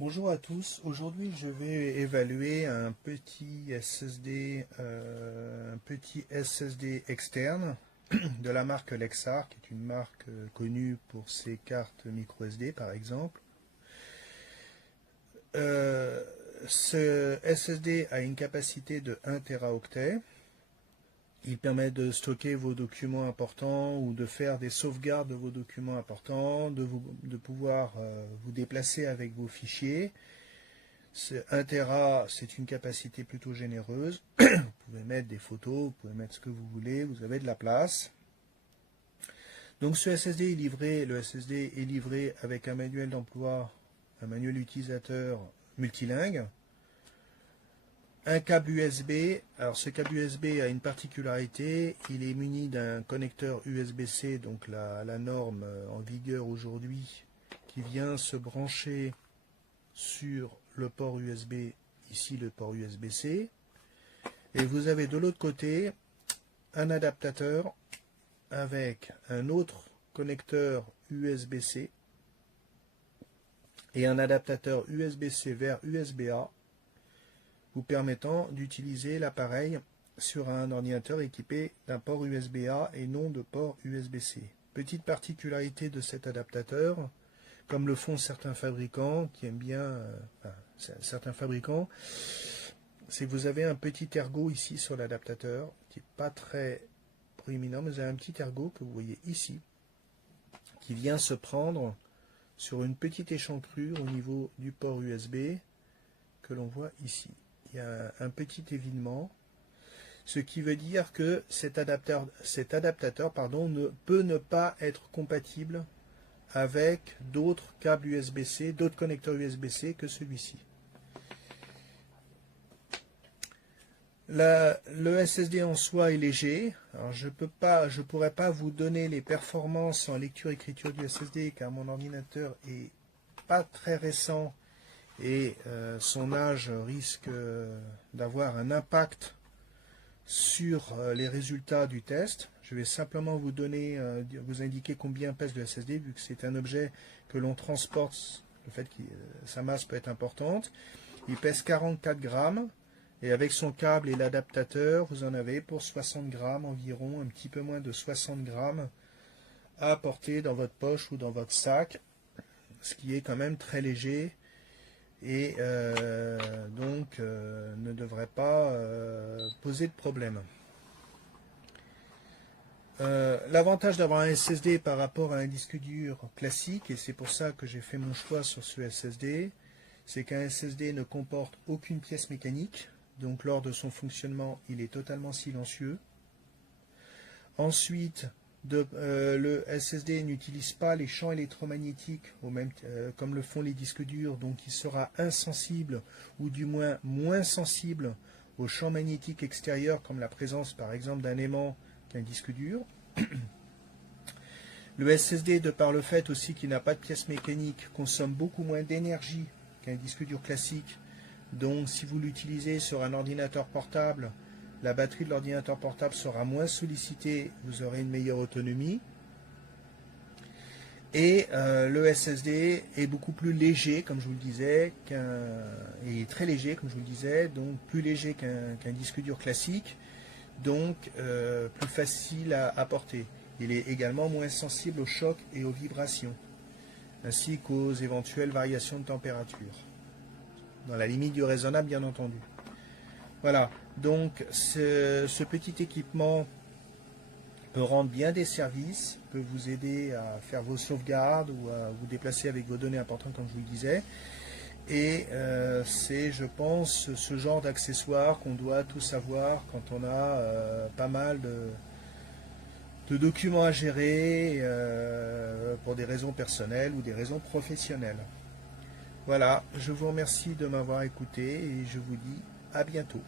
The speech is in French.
Bonjour à tous, aujourd'hui je vais évaluer un petit SSD externe de la marque Lexar, qui est une marque connue pour ses cartes micro SD par exemple. Ce SSD a une capacité de 1 Teraoctet. Il permet de stocker vos documents importants ou de faire des sauvegardes de vos documents importants, de pouvoir vous déplacer avec vos fichiers. 1 Tera, c'est une capacité plutôt généreuse. Vous pouvez mettre des photos, vous pouvez mettre ce que vous voulez, vous avez de la place. Donc ce SSD est livré, le SSD est livré avec un manuel d'emploi, un manuel utilisateur multilingue, un câble USB. Alors ce câble USB a une particularité, il est muni d'un connecteur USB-C, donc la norme en vigueur aujourd'hui, qui vient se brancher sur le port USB, ici le port USB-C, et vous avez de l'autre côté un adaptateur avec un autre connecteur USB-C et un adaptateur USB-C vers USB-A, vous permettant d'utiliser l'appareil sur un ordinateur équipé d'un port USB-A et non de port USB-C. Petite particularité de cet adaptateur, comme le font certains fabricants qui aiment bien, certains fabricants, c'est que vous avez un petit ergot ici sur l'adaptateur, qui n'est pas très proéminent, mais vous avez un petit ergot que vous voyez ici, qui vient se prendre sur une petite échancrure au niveau du port USB, que l'on voit ici. Il y a un petit évitement, ce qui veut dire que cet adaptateur peut ne pas être compatible avec d'autres câbles USB-C, d'autres connecteurs USB-C que celui-ci. Le SSD en soi est léger. Alors je pourrais pas vous donner les performances en lecture-écriture du SSD car mon ordinateur est pas très récent et son âge risque d'avoir un impact sur les résultats du test. Je vais simplement vous donner, vous indiquer combien pèse le SSD, vu que c'est un objet que l'on transporte, le fait que sa masse peut être importante. Il pèse 44 grammes, et avec son câble et l'adaptateur, vous en avez pour 60 grammes environ, un petit peu moins de 60 grammes à porter dans votre poche ou dans votre sac, ce qui est quand même très léger, et donc ne devrait pas poser de problème. L'avantage d'avoir un SSD par rapport à un disque dur classique, et c'est pour ça que j'ai fait mon choix sur ce SSD, c'est qu'un SSD ne comporte aucune pièce mécanique, donc lors de son fonctionnement il est totalement silencieux. Ensuite, le SSD n'utilise pas les champs électromagnétiques comme le font les disques durs, donc il sera insensible ou du moins moins sensible aux champs magnétiques extérieurs comme la présence par exemple d'un aimant qu'un disque dur. Le SSD, de par le fait aussi qu'il n'a pas de pièce mécanique, consomme beaucoup moins d'énergie qu'un disque dur classique. Donc si vous l'utilisez sur un ordinateur portable, la batterie de l'ordinateur portable sera moins sollicitée, vous aurez une meilleure autonomie. Et le SSD est beaucoup plus léger, comme je vous le disais, et très léger, comme je vous le disais, donc plus léger qu'un disque dur classique, donc plus facile à porter. Il est également moins sensible aux chocs et aux vibrations, ainsi qu'aux éventuelles variations de température, dans la limite du raisonnable bien entendu. Voilà, donc ce petit équipement peut rendre bien des services, peut vous aider à faire vos sauvegardes ou à vous déplacer avec vos données importantes comme je vous le disais. Et c'est, je pense, ce genre d'accessoires qu'on doit tous avoir quand on a pas mal de documents à gérer pour des raisons personnelles ou des raisons professionnelles. Voilà, je vous remercie de m'avoir écouté et je vous dis à bientôt.